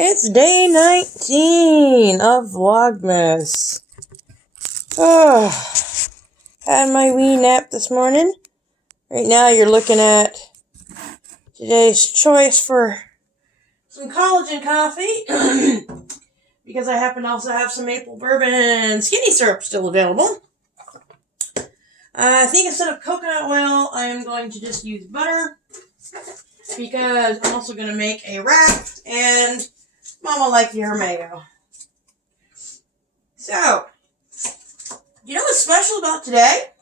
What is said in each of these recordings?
It's day 19 of Vlogmas. Oh, had my wee nap this morning. Right now you're looking at today's choice for some collagen coffee. Because I happen to also have some maple bourbon and skinny syrup still available. I think instead of coconut oil, I am going to just use butter. Because I'm also going to make a wrap and Mama liked her mayo. So, you know what's special about today?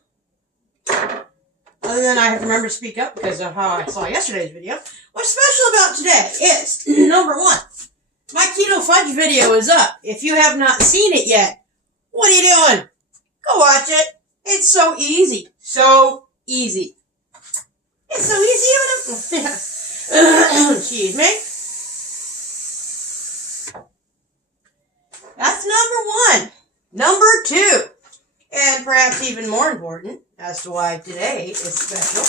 Other than I have to remember to speak up because of how I saw yesterday's video. What's special about today is, number one, my keto fudge video is up. If you have not seen it yet, what are you doing? Go watch it. It's so easy. So easy. It's so easy. Excuse me. That's number one. Number two, and perhaps even more important as to why today is special,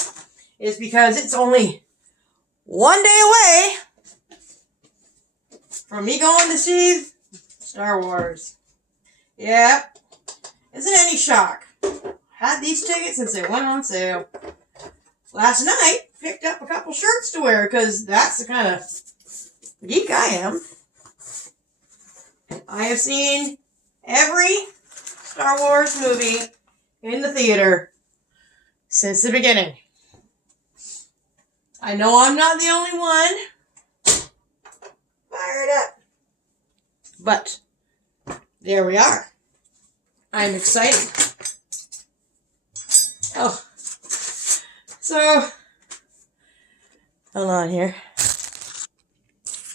is because it's only one day away from me going to see Star Wars. Yeah, isn't any shock. Had these tickets since they went on sale. Last night, picked up a couple shirts to wear because that's the kind of geek I am. I have seen every Star Wars movie in the theater since the beginning. I know I'm not the only one. Fired up. But there we are. I'm excited. Oh. So, hold on here.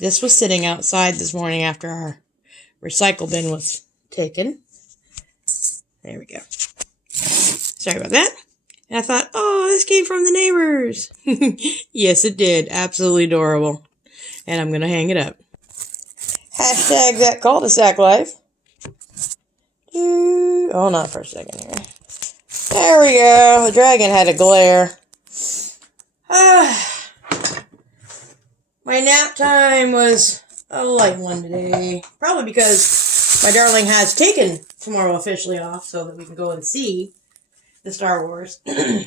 This was sitting outside this morning after our recycle bin was taken. There we go. Sorry about that. And I thought, oh, this came from the neighbors. Yes, it did. Absolutely adorable. And I'm going to hang it up. Hashtag that cul-de-sac life. Hold on for a second here. There we go. The dragon had a glare. My nap time was a light one today. Probably because my darling has taken tomorrow officially off so that we can go and see the Star Wars. Yeah,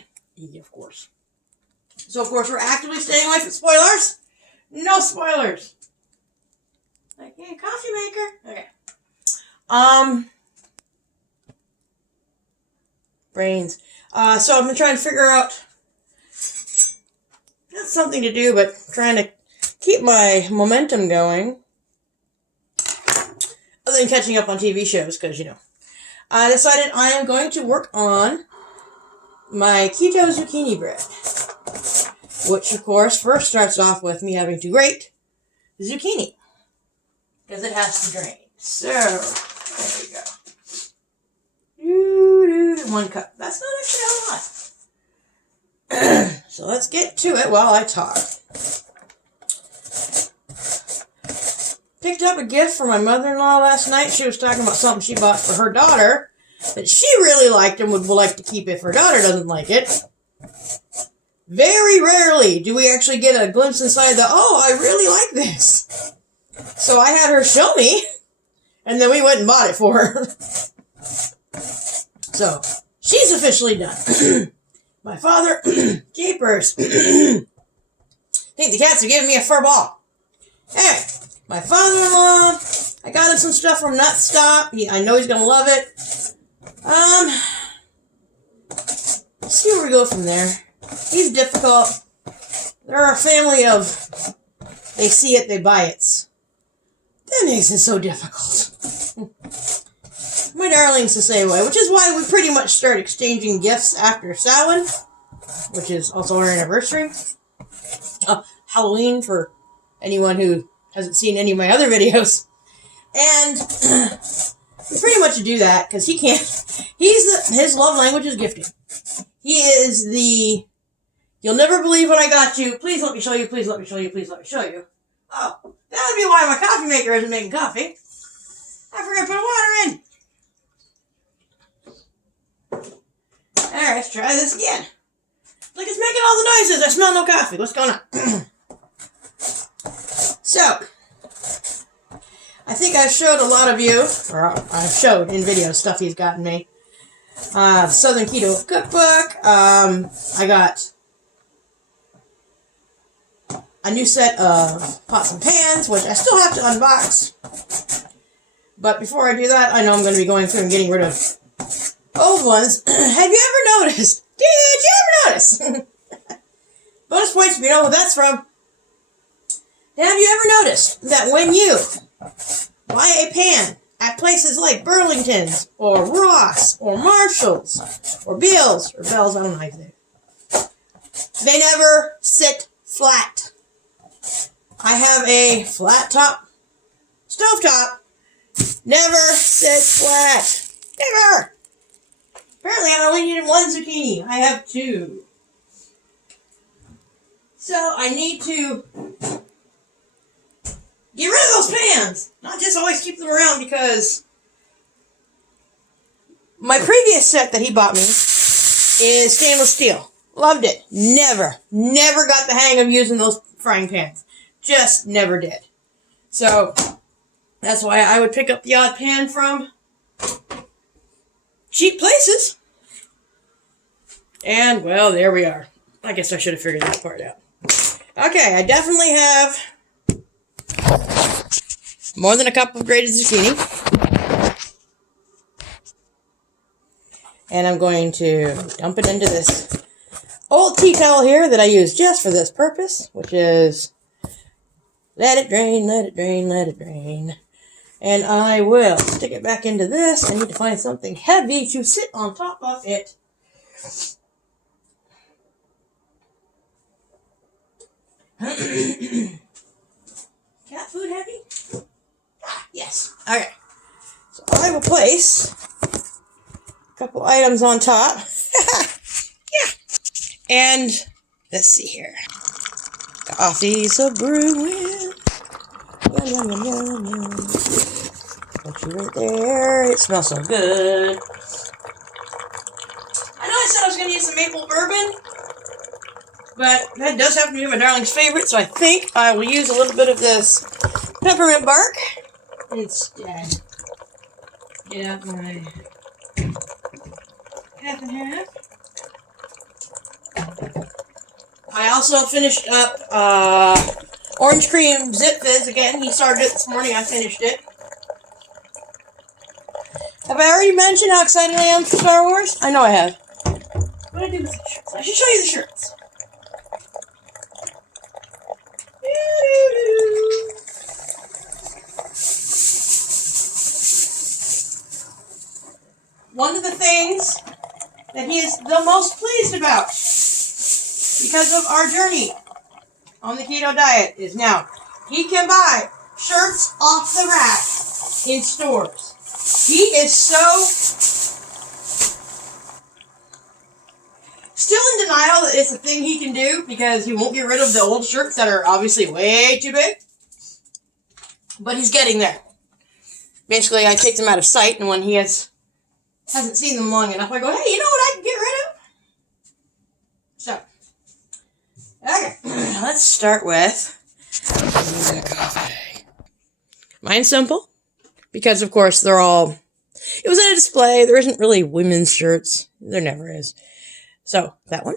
of course. So, of course, we're actively staying away from spoilers. No spoilers. Like, yeah, coffee maker. Okay. Brains. So I've been trying to figure out, not something to do, but trying to keep my momentum going. Other than catching up on TV shows, because, you know. I decided I am going to work on my keto zucchini bread. Which, of course, first starts off with me having to grate the zucchini. Because it has to drain. So, there we go. 1 cup. That's not actually a lot. So let's get to it while I talk. Picked up a gift from my mother-in-law last night. She was talking about something she bought for her daughter that she really liked and would like to keep if her daughter doesn't like it. Very rarely do we actually get a glimpse inside the, oh, I really like this. So I had her show me, and then we went and bought it for her. So, she's officially done. My father, jeepers. I think the cats are giving me a fur ball. Anyway, my father-in-law, I got him some stuff from Nut Stop. I know he's going to love it. Let's see where we go from there. He's difficult. They're a family of, they see it, they buy it. That makes it so difficult. My darling's the same way, which is why we pretty much start exchanging gifts after Samhain, which is also our anniversary. Halloween for anyone who hasn't seen any of my other videos. And we pretty much do that because he can't. His love language is gifting. He is the, you'll never believe what I got you. Please let me show you. Please let me show you. Please let me show you. Oh, that would be why my coffee maker isn't making coffee. I forgot to put water in. Alright, let's try this again. Like it's making all the noises. I smell no coffee. What's going on? So, I think I've showed a lot of you, or I've showed in videos stuff he's gotten me. Southern Keto Cookbook. I got a new set of pots and pans, which I still have to unbox. But before I do that, I know I'm going to be going through and getting rid of old ones. Have you ever noticed? Did you ever notice? Bonus points if you know who that's from. Have you ever noticed that when you buy a pan at places like Burlington's, or Ross, or Marshall's, or Bill's, or Bell's, I don't know how you say it, they never sit flat. I have a flat top stovetop. Never sits flat. Never! Apparently I only needed one zucchini. I have two. So I need to get rid of those pans. Not just always keep them around, because my previous set that he bought me is stainless steel. Loved it. Never got the hang of using those frying pans. Just never did. So that's why I would pick up the odd pan from cheap places. And, well, there we are. I guess I should have figured that part out. Okay, I definitely have more than a cup of grated zucchini. And I'm going to dump it into this old tea towel here that I use just for this purpose, which is let it drain, let it drain, let it drain. And I will stick it back into this. I need to find something heavy to sit on top of it. Cat food heavy? Ah, yes. Okay. So I will place a couple items on top. Yeah. And let's see here. Coffee's a brewing. Yum, yum, yum, yum, yum. Put you right there. It smells so good. I know I said I was going to use some maple bourbon, but that does happen to be my darling's favorite, so I think I will use a little bit of this peppermint bark instead. Get out my half and half. I also finished up orange cream Zip Fizz again. He started it this morning. I finished it. Have I already mentioned how excited I am for Star Wars? I know I have. What do I do with the shirts? I should show you the shirts. One of the things that he is the most pleased about because of our journey on the keto diet is now he can buy shirts off the rack in stores. He is so still in denial that it's a thing he can do, because he won't get rid of the old shirts that are obviously way too big. But he's getting there. Basically, I take them out of sight, and when he hasn't seen them long enough, I go, hey, you know what I can get rid of? So, okay, let's start with the coffee. Mine's simple, because of course it was at a display. There isn't really women's shirts. There never is. So, that one.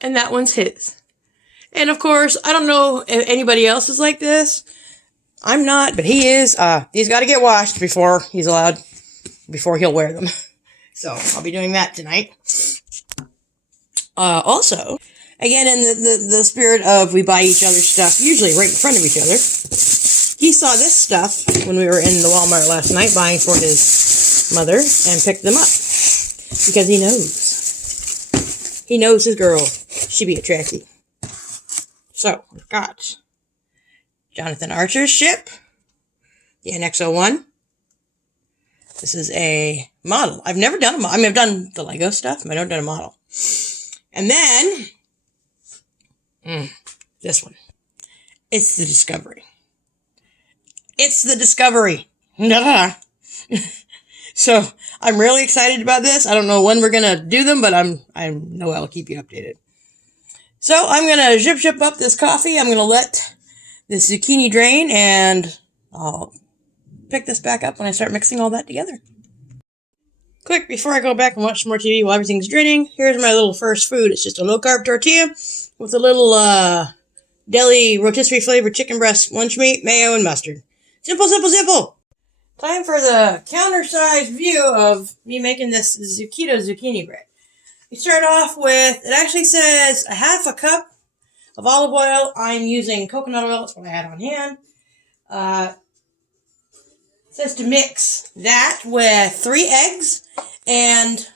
And that one's his. And of course, I don't know if anybody else is like this. I'm not, but he is. He's got to get washed before he'll wear them. So, I'll be doing that tonight. Also, again, in the spirit of we buy each other stuff, usually right in front of each other, he saw this stuff when we were in the Walmart last night buying for his mother and picked them up. Because he knows. He knows his girl. She be attractive. So, we've got Jonathan Archer's ship, the NX-01. This is a model. I've never done a model. I mean, I've done the Lego stuff, but I've never done a model. And then, this one. It's the Discovery. It's the Discovery. So, I'm really excited about this. I don't know when we're going to do them, but I know I'll keep you updated. So, I'm going to zip up this coffee. I'm going to let this zucchini drain, and I'll pick this back up when I start mixing all that together. Quick, before I go back and watch some more TV while everything's draining, here's my little first food. It's just a low-carb tortilla with a little deli rotisserie flavored chicken breast, lunch meat, mayo, and mustard. Simple, simple, simple! Time for the counter-sized view of me making this zucchini bread. We start off with, it actually says a half a cup of olive oil. I'm using coconut oil, that's what I had on hand. It says to mix that with 3 eggs and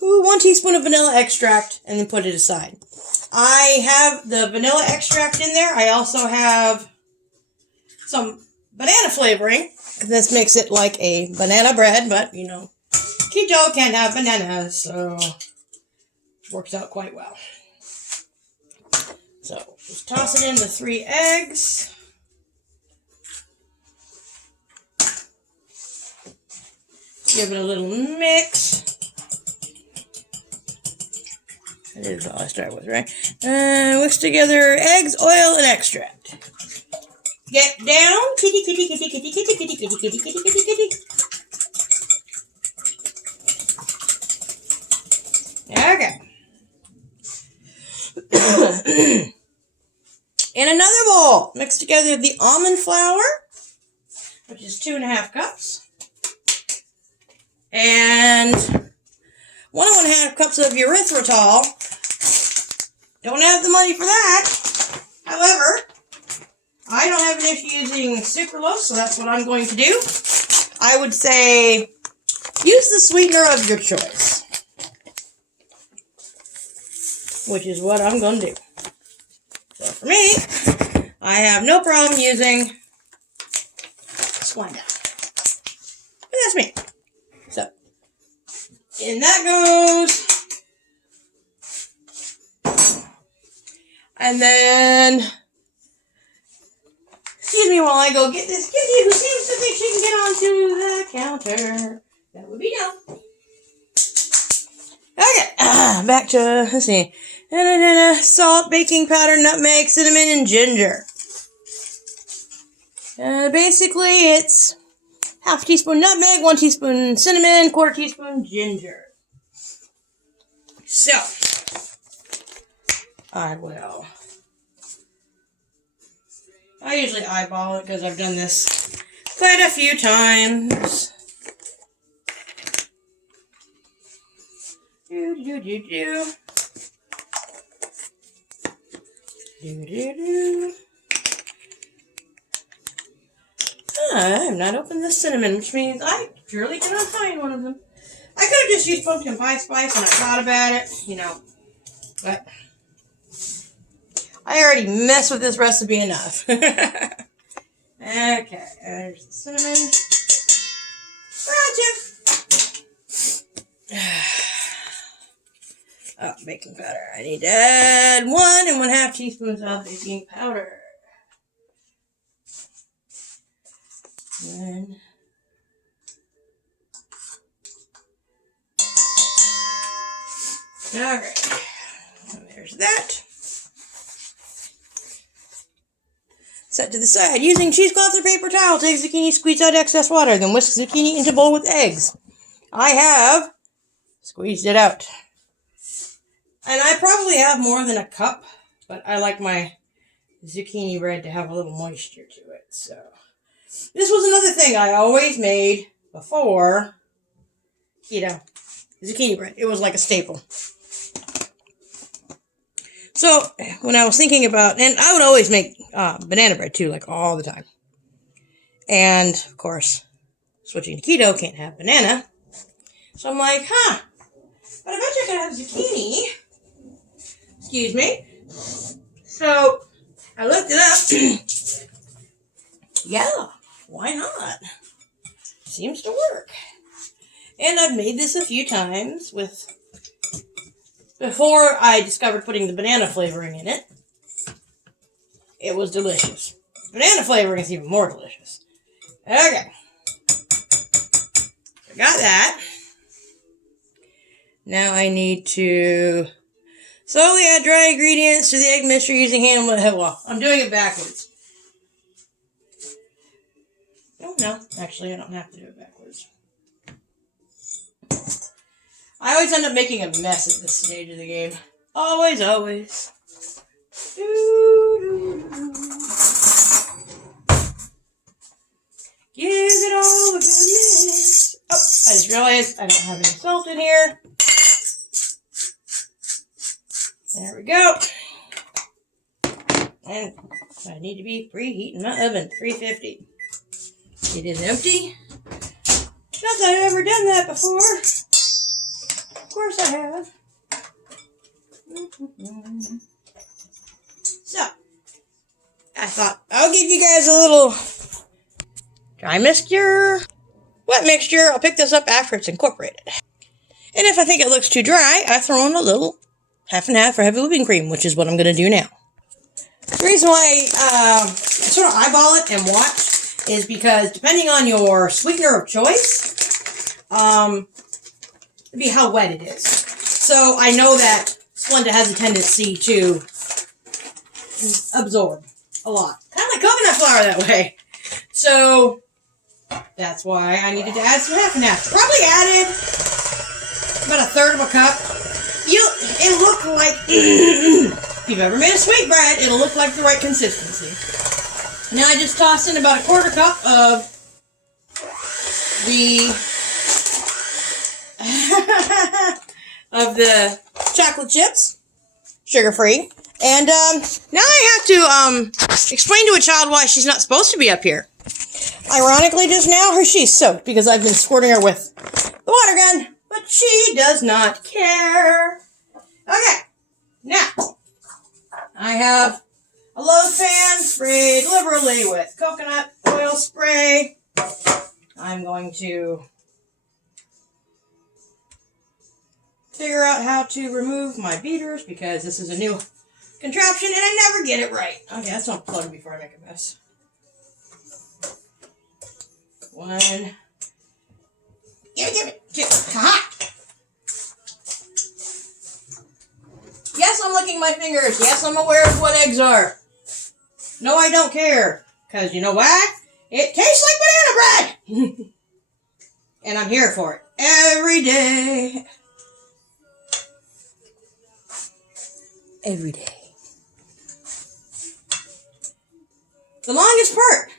1 teaspoon of vanilla extract and then put it aside. I have the vanilla extract in there. I also have some banana flavoring. This makes it like a banana bread, but you know, keto can't have bananas, so it works out quite well. So just toss it in the 3 eggs. Give it a little mix. That is all I start with, right? Whisk together eggs, oil, and extract. Get down. Kitty, kitty, kitty, kitty, kitty, kitty, kitty, kitty, kitty, kitty, kitty. Okay. In another bowl, mix together the almond flour, which is 2½ cups. And 1½ cups of erythritol. Don't have the money for that. However, I don't have an issue using sucralose, so that's what I'm going to do. I would say use the sweetener of your choice, which is what I'm going to do. So for me, I have no problem using Splenda. But that's me. So, in that goes. And then, excuse me while I go get this kitty who seems to think she can get onto the counter. That would be no. Okay, back to, let's see. Salt, baking powder, nutmeg, cinnamon, and ginger. Basically, it's ½ teaspoon nutmeg, 1 teaspoon cinnamon, 1/4 teaspoon ginger. So, I usually eyeball it because I've done this quite a few times. I've not opened the cinnamon, which means I surely cannot find one of them. I could have just used pumpkin pie spice when I thought about it, you know, but I already messed with this recipe enough. Okay, there's the cinnamon. Gotcha. Oh, baking powder. I need to add 1 1/2 teaspoons of baking powder. And okay, and there's that. Set to the side. Using cheesecloth or paper towel, take zucchini, squeeze out excess water, then whisk zucchini into bowl with eggs. I have squeezed it out. And I probably have more than a cup, but I like my zucchini bread to have a little moisture to it, so. This was another thing I always made before keto. Zucchini bread. It was like a staple. So, when I was thinking about, and I would always make banana bread too, like all the time. And, of course, switching to keto, can't have banana. So I'm like, but I bet you I can have zucchini. Excuse me. So, I looked it up. Yeah, why not? Seems to work. And I've made this a few times before I discovered putting the banana flavoring in it. It was delicious. Banana flavoring is even more delicious. Okay. I got that. Now I need to slowly add dry ingredients to the egg mixture using hand. Well, I'm doing it backwards. no. Actually, I don't have to do it backwards. I always end up making a mess at this stage of the game. Always, always. Give it all a good minute. Oh, I just realized I don't have any salt in here. There we go. And I need to be preheating my oven, 350. It is empty. Not that I've ever done that before. Of course I have. So, I thought I'll give you guys a little dry mixture, wet mixture. I'll pick this up after it's incorporated. And if I think it looks too dry, I throw in a little half and half for heavy whipping cream, which is what I'm going to do now. The reason why I sort of eyeball it and watch is because depending on your sweetener of choice, it'd be how wet it is. So I know that Splenda has a tendency to absorb a lot. Kind of like coconut flour that way. So that's why I needed to add some half and half. Probably added about a third of a cup. It'll look like, if you've ever made a sweetbread, it'll look like the right consistency. Now I just tossed in about a quarter cup of the chocolate chips, sugar-free. And now I have to explain to a child why she's not supposed to be up here. Ironically, just now, she's soaked because I've been squirting her with the water gun, but she does not care. Okay, now I have a Lowe's pan sprayed liberally with coconut oil spray. I'm going to figure out how to remove my beaters because this is a new contraption and I never get it right. Okay, that's not plugged before I make a mess. One. Give it. Two. Ha-ha! Yes, I'm licking my fingers. Yes, I'm aware of what eggs are. No, I don't care. Because you know why? It tastes like banana bread! And I'm here for it. Every day. Every day. The longest part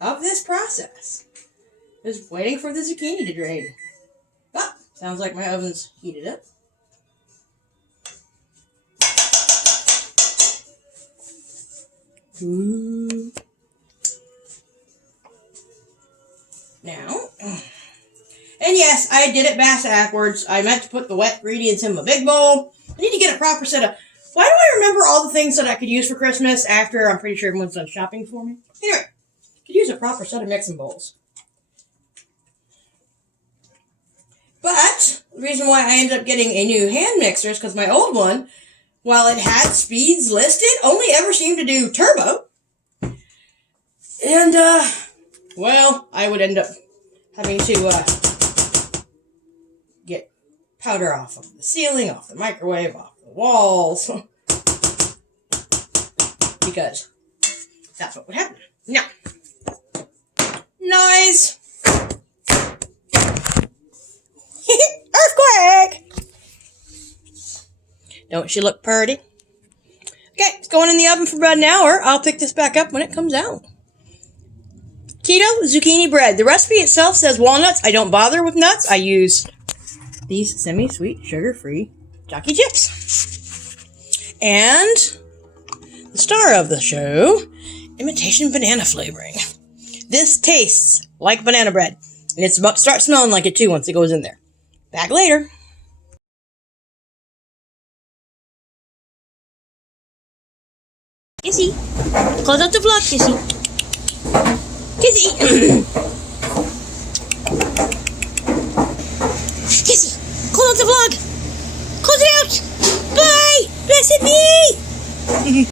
of this process is waiting for the zucchini to drain. Oh, sounds like my oven's heated up. Ooh. Now, and yes, I did it backwards. I meant to put the wet ingredients in my big bowl. I need to get a proper set of... Why do I remember all the things that I could use for Christmas after I'm pretty sure everyone's done shopping for me? Anyway, I could use a proper set of mixing bowls. But the reason why I ended up getting a new hand mixer is because my old one, while it had speeds listed, only ever seemed to do turbo. And, well, I would end up having to get powder off of the ceiling, off the microwave, off the walls. Because that's what would happen. Now, noise. Earthquake! Don't she look pretty? Okay, it's going in the oven for about an hour. I'll pick this back up when it comes out. Keto zucchini bread. The recipe itself says walnuts. I don't bother with nuts. I use these semi-sweet, sugar-free Jockey chips. And the star of the show, imitation banana flavoring. This tastes like banana bread. And it's about to start smelling like it too once it goes in there. Back later. Kissy. Close out the vlog, Kissy. Kissy.